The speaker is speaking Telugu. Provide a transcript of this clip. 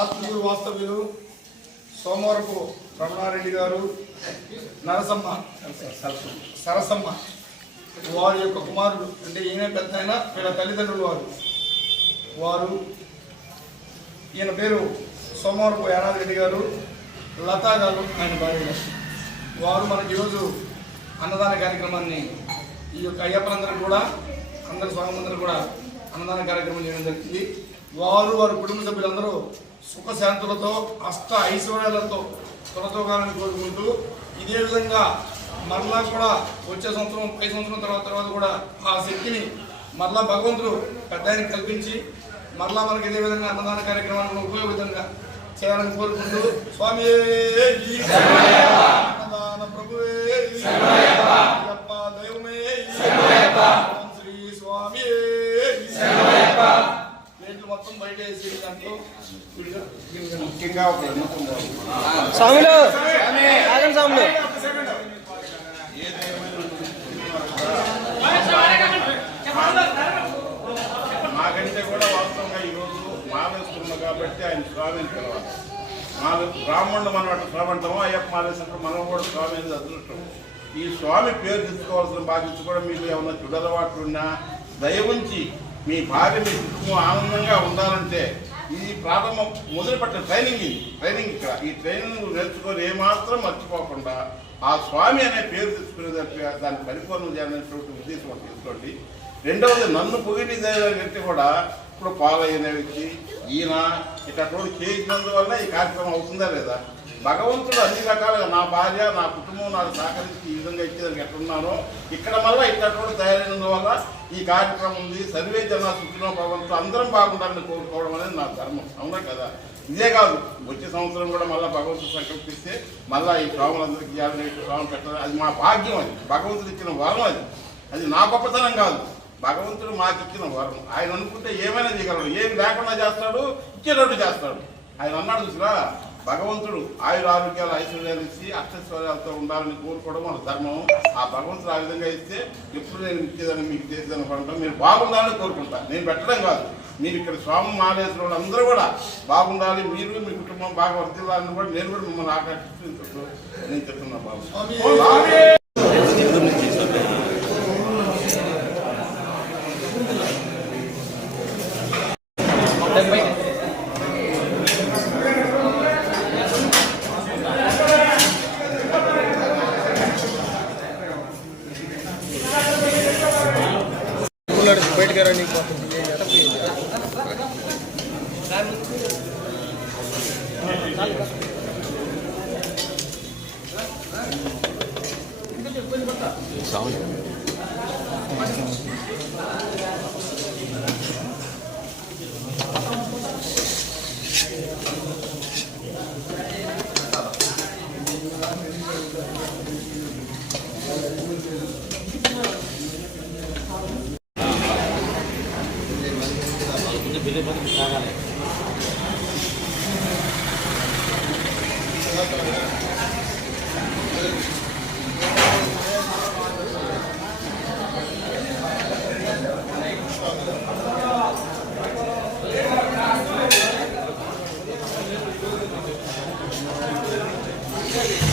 ఆత్మూరు వాస్తవ్యులు సోమవరపు రమణారెడ్డి గారు, నరసమ్మ సరసమ్మ వారి యొక్క కుమారుడు, అంటే ఈయన పెద్ద ఆయన, వీళ్ళ తల్లిదండ్రులు వారు ఈయన పేరు సోమవరపు యానాదిరెడ్డి గారు, లతా గారు ఆయన భార్య. వారు మనకి ఈరోజు అన్నదాన కార్యక్రమాన్ని ఈ యొక్క అయ్యప్పలందరూ కూడా, అందరు స్వామందరూ కూడా అన్నదాన కార్యక్రమం చేయడం జరిగింది. వారి కుటుంబ సభ్యులందరూ సుఖశాంతులతో అష్ట ఐశ్వర్యాలతో తొలతోగాలని కోరుకుంటూ, ఇదే విధంగా మరలా కూడా వచ్చే సంవత్సరం 5 సంవత్సరం తర్వాత కూడా ఆ శక్తిని మరలా భగవంతుడు పెద్ద ఆయనకి కల్పించి మరలా మనకి ఇదే విధంగా అన్నదాన కార్యక్రమాలను ఉపయోగంగా చేయాలని కోరుకుంటూ, స్వామి అన్నదాన ప్రభువే అయ్యప్ప దైవమే శ్రీ స్వామి ప్లేట్లు మొత్తం బయట వేసి దాంట్లో ముఖ్యంగా ఒక స్వామిలో స్వామిలో నాకంటే కూడా వాస్తవంగా ఈరోజు మాలేస్తున్నా కాబట్టి ఆయన స్వామిని పిలవాలి. బ్రాహ్మణుడు మనం అటు స్వామి అంటాము, అయ్యప్ప మాలేసినప్పుడు మనం కూడా స్వామి అనేది అదృష్టం. ఈ స్వామి పేరు తెచ్చుకోవాల్సిన బాధ్యత కూడా మీకు ఏమన్నా చుడలవాట్లు ఉన్నా దయవుంచి మీ భార్య మీ కుటుంబం ఆనందంగా ఉండాలంటే ఇది ప్రారంభం మొదలుపెట్టిన ట్రైనింగ్ ఇక్కడ ఈ ట్రైనింగ్ నేర్చుకొని ఏమాత్రం మర్చిపోకుండా ఆ స్వామి అనే పేరు తెచ్చుకునే దాన్ని పరిపూర్ణం చేయాలనేటువంటి ఉద్దేశం తీసుకోండి. రెండవది, నన్ను పొగిటి వ్యక్తి కూడా ఇప్పుడు పాలైన వ్యక్తి ఈయన ఇటువంటి చేయించినందువల్ల ఈ కార్యక్రమం అవుతుందా లేదా? భగవంతుడు అన్ని రకాలుగా నా భార్య నా కుటుంబం నాకు సహకరించి ఈ విధంగా ఇచ్చేదానికి ఎట్లున్నానో ఇక్కడ మళ్ళీ ఇటువంటి తయారైనందువల్ల ఈ కార్యక్రమం ఉంది. సర్వే జన సుఖినో భగవంతుడు అందరం బాగుండాలని కోరుకోవడం అనేది నా ధర్మం, అవునా కదా? ఇదే కాదు, వచ్చే సంవత్సరం కూడా మళ్ళీ భగవంతుడు సంకల్పిస్తే మళ్ళీ ఈ స్వాములందరికీ స్వామి పెట్టాలి. అది మా భాగ్యం, అది భగవంతుడు ఇచ్చిన వరం, అది నా గొప్పతనం కాదు, భగవంతుడు మాకు ఇచ్చిన వరం. ఆయన అనుకుంటే ఏమైనా చేయగలడు, ఏం లేకుండా చేస్తాడు, ఇచ్చేటట్టు చేస్తాడు. ఆయన అన్నాడు చూసినా, భగవంతుడు ఆయుర ఆరోగ్యాలు ఐశ్వర్యాలు ఇచ్చి అష్టైశ్వర్యాలతో ఉండాలని కోరుకోవడం మన ధర్మం. ఆ భగవంతుడు ఆ విధంగా ఇస్తే ఎప్పుడు నేను ఇచ్చేదని మీకు చేసేదని అనుకుంటాం. మీరు బాగుండాలని కోరుకుంటా, నేను పెట్టడం కాదు. మీరు ఇక్కడ స్వామి మాలేసిన వాళ్ళు అందరూ కూడా బాగుండాలి, మీరు మీ కుటుంబం బాగా వర్తిల్లాలని కూడా నేను కూడా మిమ్మల్ని ఆకర్షిస్తూ నేను చెప్తున్నా బాబు. బయటకు రండి. Thank you.